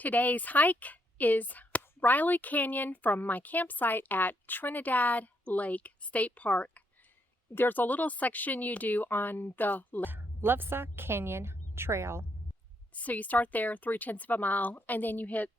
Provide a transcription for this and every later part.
Today's hike is Reilly Canyon from my campsite at Trinidad Lake State Park. There's a little section you do on the Reilly Canyon Trail. So you start there 3/10 of a mile and then you hit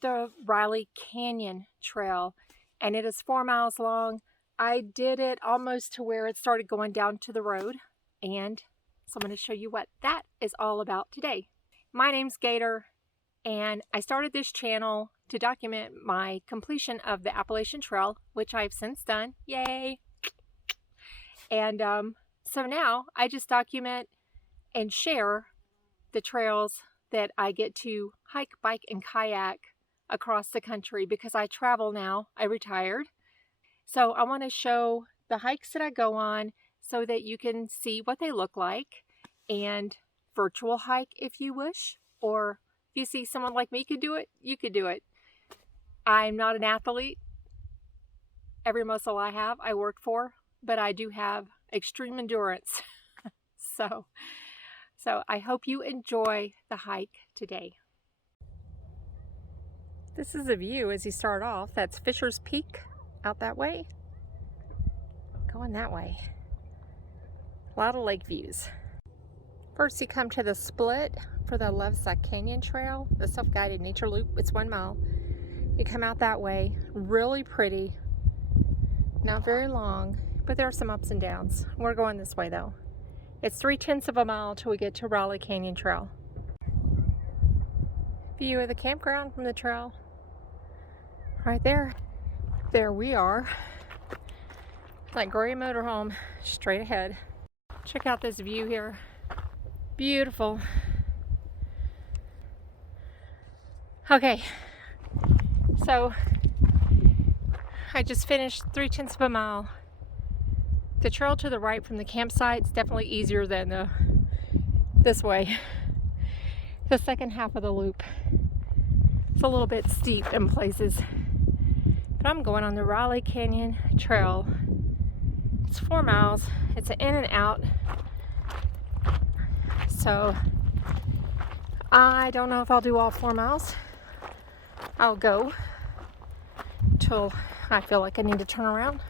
the Reilly Canyon Trail and it is 4 miles long. I did it almost to where it started going down to the road, and so I'm going to show you what that is all about today. My name's Gator, and I started this channel to document my completion of the Appalachian Trail, which I've since done. Yay! And so now I just document and share the trails that I get to hike, bike, and kayak across the country because I travel now. I retired. So I want to show the hikes that I go on so that you can see what they look like, and virtual hike if you wish, or if you see someone like me could do it, you could do it. I'm not an athlete. Every muscle I have, I work for, but I do have extreme endurance. So I hope you enjoy the hike today. This is a view as you start off. That's Fisher's Peak out that way. Going that way. A lot of lake views. First you come to the split for the Reilly Canyon Trail, the self-guided nature loop. It's 1 mile. You come out that way. Really pretty. Not very long, but there are some ups and downs. We're going this way though. It's 3/10 of a mile till we get to Reilly Canyon Trail. View of the campground from the trail. Right there. There we are. That gray motorhome straight ahead. Check out this view here. Beautiful. Okay, so I just finished 3/10 of a mile. The trail to the right from the campsite is definitely easier than this way. The second half of the loop. It's a little bit steep in places. But I'm going on the Reilly Canyon Trail. It's 4 miles. It's an in and out. So I don't know if I'll do all 4 miles. I'll go till I feel like I need to turn around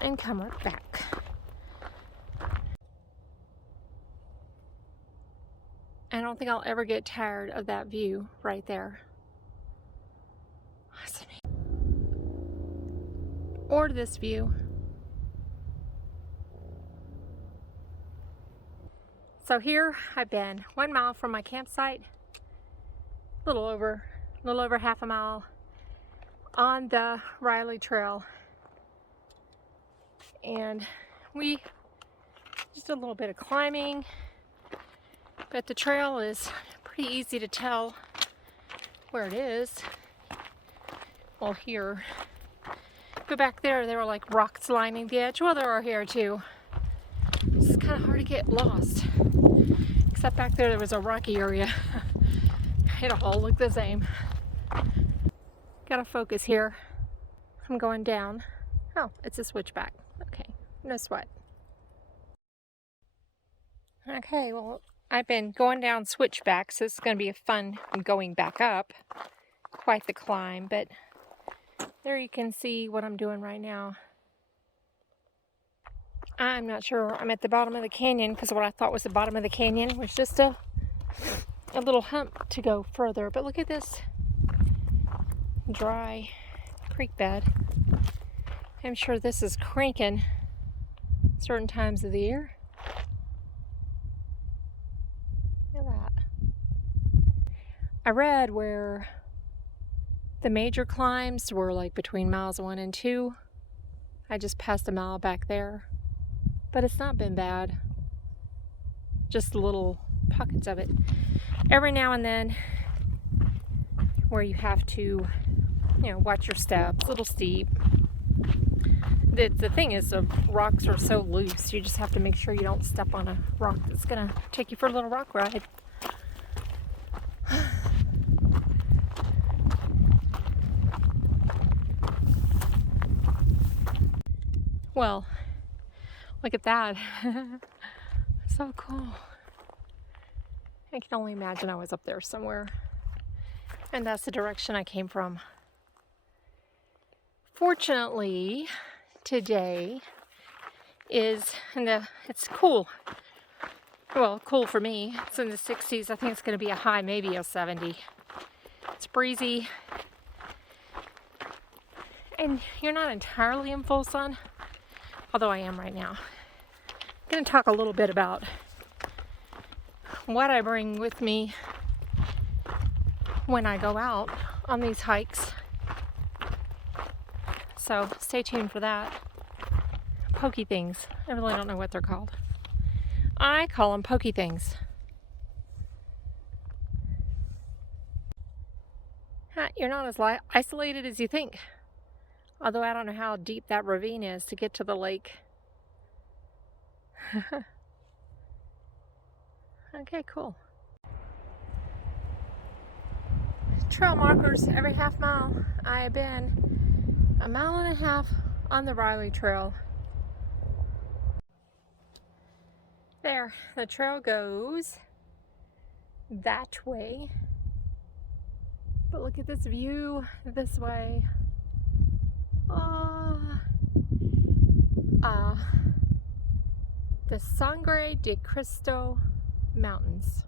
and come right back. I don't think I'll ever get tired of that view right there. Awesome. Or this view. So here I've been 1 mile from my campsite, a little over half a mile on the Reilly Trail, and we just a little bit of climbing, but the trail is pretty easy to tell where it is. Well, here, but back there were like rocks lining the edge. Well, there are here too. It's kind of hard to get lost. Except back there was a rocky area. It all looked the same. Gotta focus here. I'm going down. Oh, it's a switchback. Okay, no sweat. Okay, well, I've been going down switchbacks, so it's gonna be a fun going back up. Quite the climb, but there you can see what I'm doing right now. I'm not sure I'm at the bottom of the canyon, because what I thought was the bottom of the canyon was just a little hump to go further. But look at this dry creek bed. I'm sure this is cranking certain times of the year. Look at that. I read where the major climbs were like between miles 1 and 2. I just passed a mile back there. But it's not been bad. Just little pockets of it. Every now and then, where you have to, watch your steps, a little steep. The thing is, the rocks are so loose, you just have to make sure you don't step on a rock that's gonna take you for a little rock ride. Well, look at that. So cool. I can only imagine I was up there somewhere. And that's the direction I came from. Fortunately, today it's cool. Well, cool for me. It's in the 60s. I think it's going to be a high, maybe a 70. It's breezy. And you're not entirely in full sun, although I am right now. I'm going to talk a little bit about what I bring with me when I go out on these hikes. So stay tuned for that. Pokey things. I really don't know what they're called. I call them pokey things. You're not as isolated as you think. Although I don't know how deep that ravine is to get to the lake. Okay, cool. Trail markers every half mile. I have been 1.5 miles on the Reilly Trail. There, the trail goes that way. But look at this view this way. The Sangre de Cristo Mountains.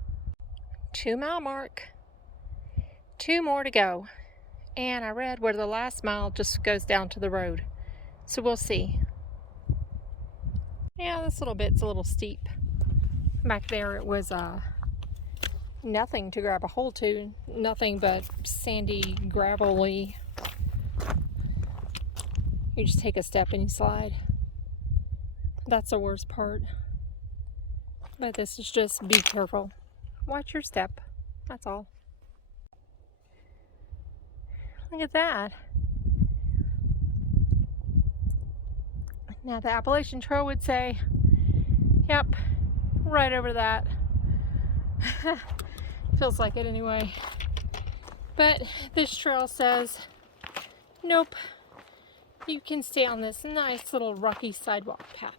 2-mile mark. 2 more to go. And I read where the last mile just goes down to the road. So we'll see. Yeah, this little bit's a little steep. Back there it was nothing to grab a hold to. Nothing but sandy, gravelly. You just take a step and you slide. That's the worst part. But this is just be careful. Watch your step. That's all. Look at that. Now the Appalachian Trail would say, yep, right over that. Feels like it anyway. But this trail says, nope, you can stay on this nice little rocky sidewalk path.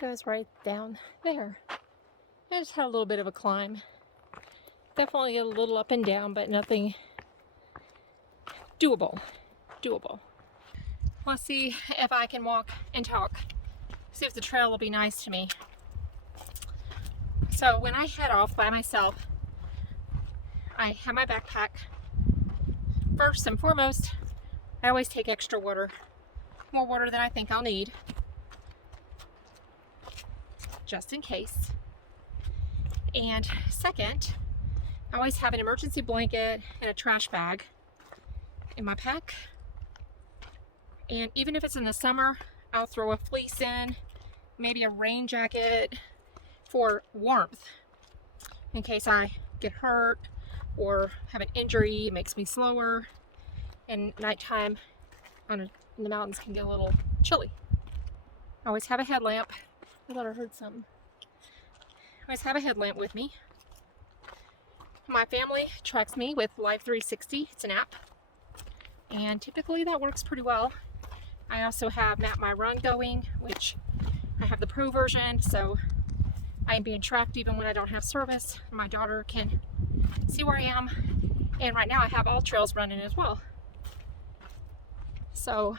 Goes right down there. I just had a little bit of a climb. Definitely a little up and down, but nothing doable. Let's see if I can walk and talk. See if the trail will be nice to me. So when I head off by myself, I have my backpack. First and foremost, I always take extra water. More water than I think I'll need. Just in case. And second, I always have an emergency blanket and a trash bag in my pack. And even if it's in the summer, I'll throw a fleece in, maybe a rain jacket for warmth in case I get hurt or have an injury. It makes me slower, and nighttime in the mountains can get a little chilly. I always have a headlamp. I thought I heard something. I always have a headlamp with me. My family tracks me with Live 360. It's an app, and typically that works pretty well. I also have Map My Run going, which I have the pro version, so I am being tracked even when I don't have service. My daughter can see where I am, and right now I have All Trails running as well. So,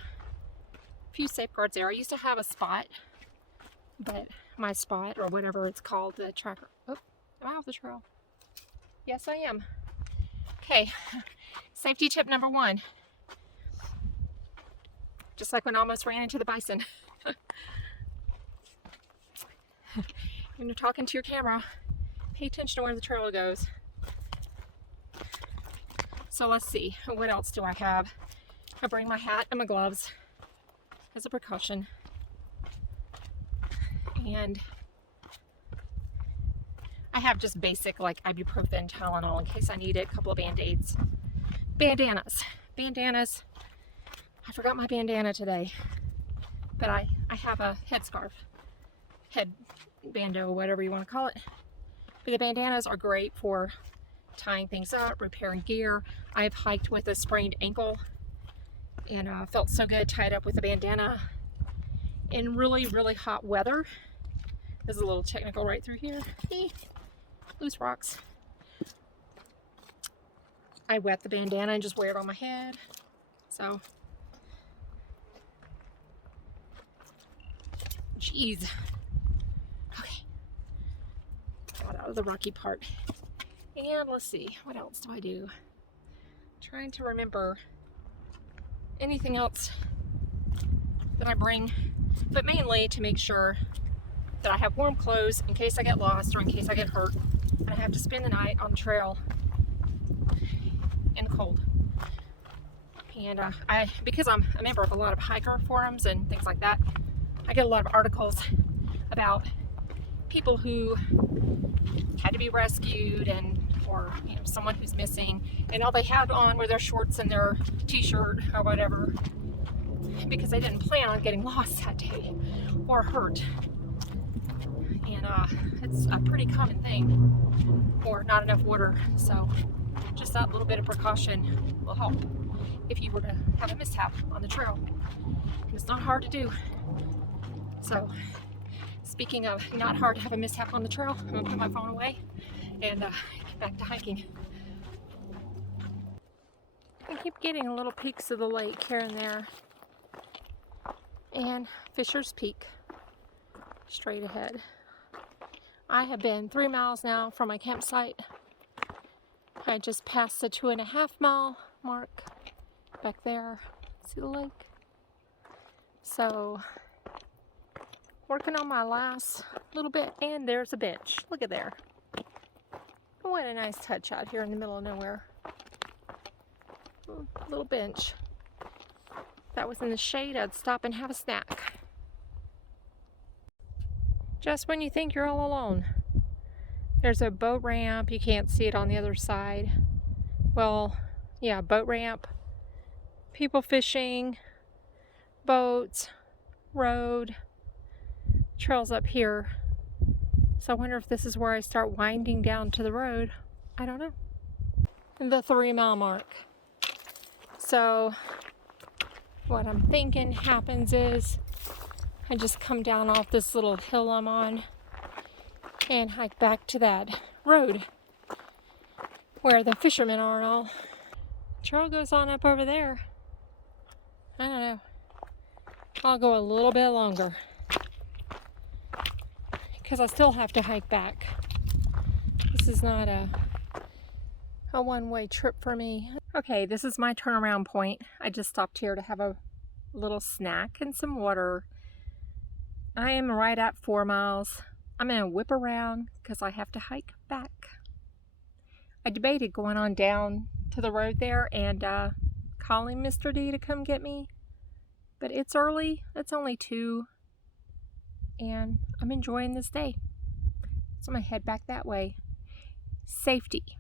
a few safeguards there. I used to have a spot, but my spot, or whatever it's called, the tracker. Oh, am I off the trail? Yes, I am. Okay, safety tip number 1. Just like when I almost ran into the bison. When you're talking to your camera, pay attention to where the trail goes. So let's see, what else do I have? I bring my hat and my gloves as a precaution. And I have just basic like ibuprofen, Tylenol in case I need it, a couple of band-aids. Bandanas. I forgot my bandana today, but I have a headscarf, head bando, whatever you want to call it. But the bandanas are great for tying things up, repairing gear. I've hiked with a sprained ankle and felt so good tied up with a bandana. in really, really hot weather. This is a little technical right through here. Loose rocks. I wet the bandana and just wear it on my head. So, jeez. Okay. Got out of the rocky part. And let's see, what else do I do? Trying to remember anything else that I bring, but mainly to make sure that I have warm clothes in case I get lost or in case I get hurt and I have to spend the night on the trail in the cold. And because I'm a member of a lot of hiker forums and things like that, I get a lot of articles about people who had to be rescued or someone who's missing, and all they had on were their shorts and their t-shirt or whatever, because they didn't plan on getting lost that day or hurt. And it's a pretty common thing, or not enough water. So just that little bit of precaution will help if you were to have a mishap on the trail. And it's not hard to do. So speaking of not hard to have a mishap on the trail, I'm gonna put my phone away and get back to hiking. I keep getting little peeks of the lake here and there. And Fisher's Peak, straight ahead. I have been 3 miles now from my campsite. I just passed the 2.5 mile mark back there. See the lake? So, working on my last little bit, and there's a bench. Look at there. What a nice touch out here in the middle of nowhere. Little bench. If that was in the shade, I'd stop and have a snack. Just when you think you're all alone. There's a boat ramp. You can't see it on the other side. Well, yeah, boat ramp. People fishing. Boats. Road. Trails up here. So I wonder if this is where I start winding down to the road. I don't know. The 3 mile mark. So what I'm thinking happens is I just come down off this little hill I'm on and hike back to that road where the fishermen are and all. Trail goes on up over there. I don't know. I'll go a little bit longer because I still have to hike back. This is not a one-way trip for me. Okay, this is my turnaround point. I just stopped here to have a little snack and some water. I am right at 4 miles. I'm gonna whip around because I have to hike back. I debated going on down to the road there and calling Mr. D to come get me, but it's early. It's only 2, and I'm enjoying this day. So I'm gonna head back that way. Safety.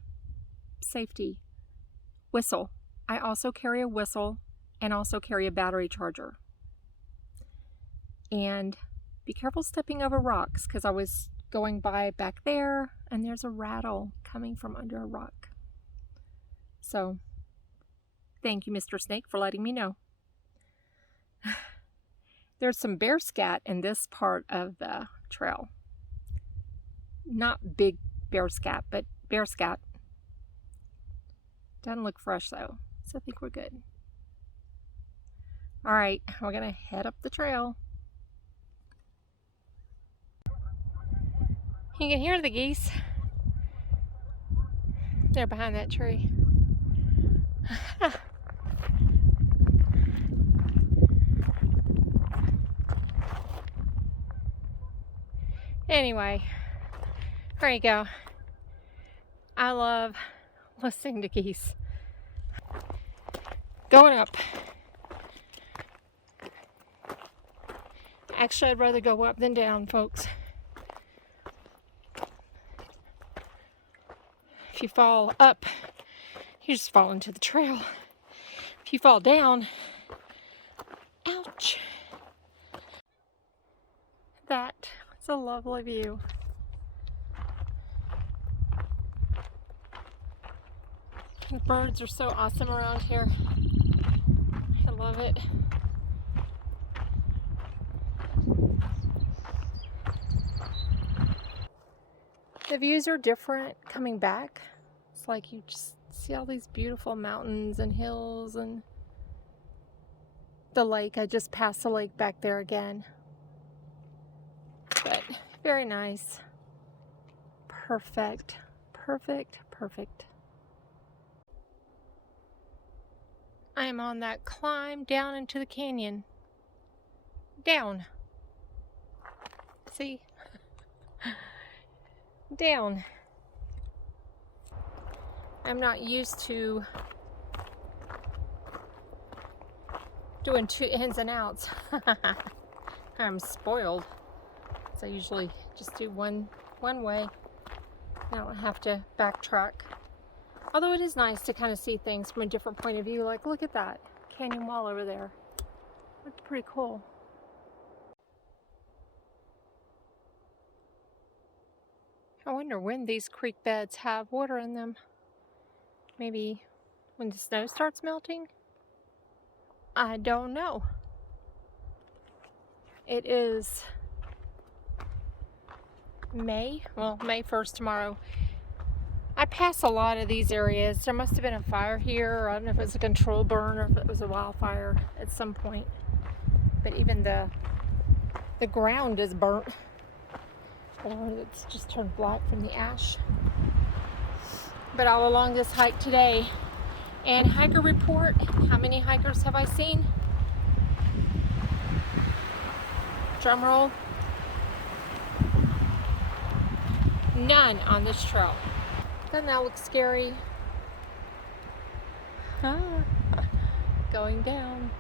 Whistle. I also carry a whistle and also carry a battery charger. And be careful stepping over rocks because I was going by back there and there's a rattle coming from under a rock. So thank you, Mr. Snake, for letting me know. There's some bear scat in this part of the trail. Not big bear scat, but bear scat. Doesn't look fresh though, so I think we're good. All right, we're gonna head up the trail. You can hear the geese. They're behind that tree. Anyway, there you go. I love listening to geese. Going up. Actually, I'd rather go up than down, folks. If you fall up, you just fall into the trail. If you fall down, ouch. That is a lovely view. The birds are so awesome around here. I love it. The views are different coming back. It's like you just see all these beautiful mountains and hills and the lake. I just passed the lake back there again. But very nice. Perfect. Perfect. Perfect. I am on that climb down into the canyon. Down. See? Down. I'm not used to doing two ins and outs. I'm spoiled. So I usually just do one way. I don't have to backtrack. Although it is nice to kind of see things from a different point of view. Like, look at that canyon wall over there. That's pretty cool. I wonder when these creek beds have water in them. Maybe when the snow starts melting? I don't know. It is May 1st tomorrow. I pass a lot of these areas. There must have been a fire here, or I don't know if it was a control burn or if it was a wildfire at some point. But even the ground is burnt. Or it's just turned black from the ash. But all along this hike today, and hiker report, how many hikers have I seen? Drum roll. None on this trail. Doesn't that look scary? Going down.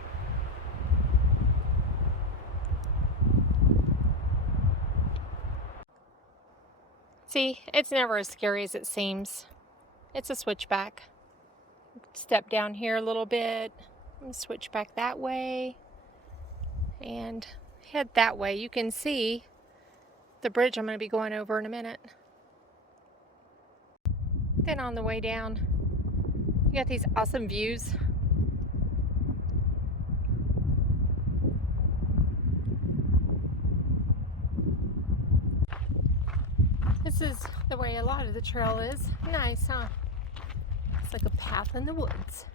See, it's never as scary as it seems. It's a switchback. Step down here a little bit, and switch back that way, and head that way. You can see the bridge I'm going to be going over in a minute. Then on the way down, you got these awesome views. This is the way a lot of the trail is. Nice, huh? It's like a path in the woods.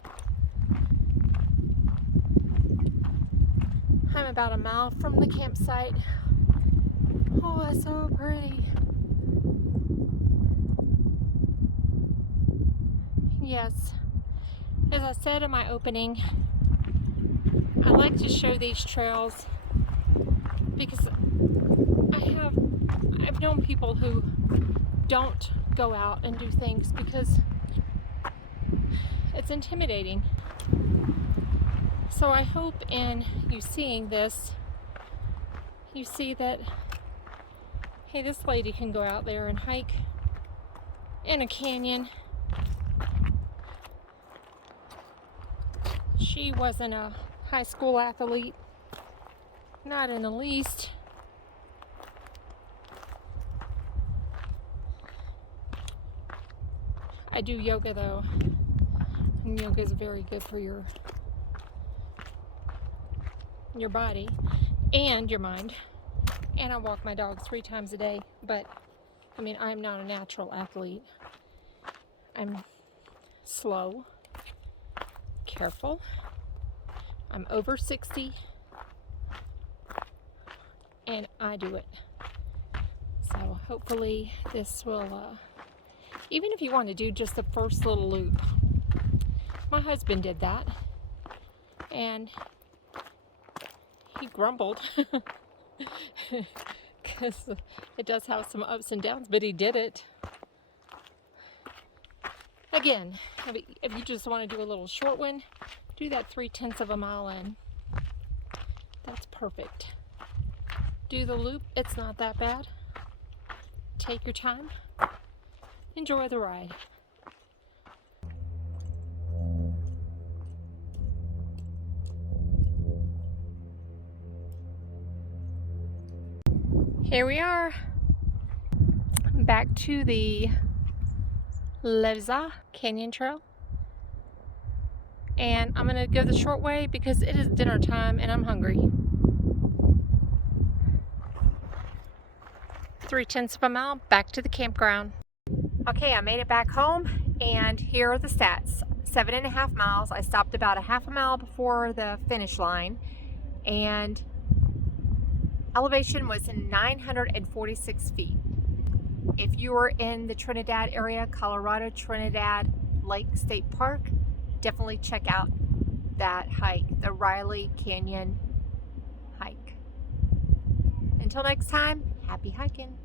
I'm about a mile from the campsite. Oh, it's so pretty. Yes, as I said in my opening, I like to show these trails because I've known people who don't go out and do things because it's intimidating. So I hope in you seeing this, you see that, hey, this lady can go out there and hike in a canyon. She wasn't a high school athlete, not in the least. I do yoga though, and yoga is very good for your body and your mind. And I walk my dog 3 times a day, but I mean, I'm not a natural athlete. I'm slow, careful. I'm over 60, and I do it. So hopefully this will, even if you want to do just the first little loop. My husband did that, and he grumbled because it does have some ups and downs, but he did it. Again, if you just want to do a little short one, do that 3/10 of a mile in. That's perfect. Do the loop. It's not that bad. Take your time. Enjoy the ride. Here we are. Back to the Reilly Canyon Trail. And I'm gonna go the short way because it is dinner time and I'm hungry. 3/10 of a mile back to the campground. Okay, I made it back home, and here are the stats. 7.5 miles. I stopped about a half a mile before the finish line, and elevation was 946 feet. If you are in the Trinidad area, Colorado, Trinidad Lake State Park, definitely check out that hike, the Reilly Canyon hike. Until next time, happy hiking.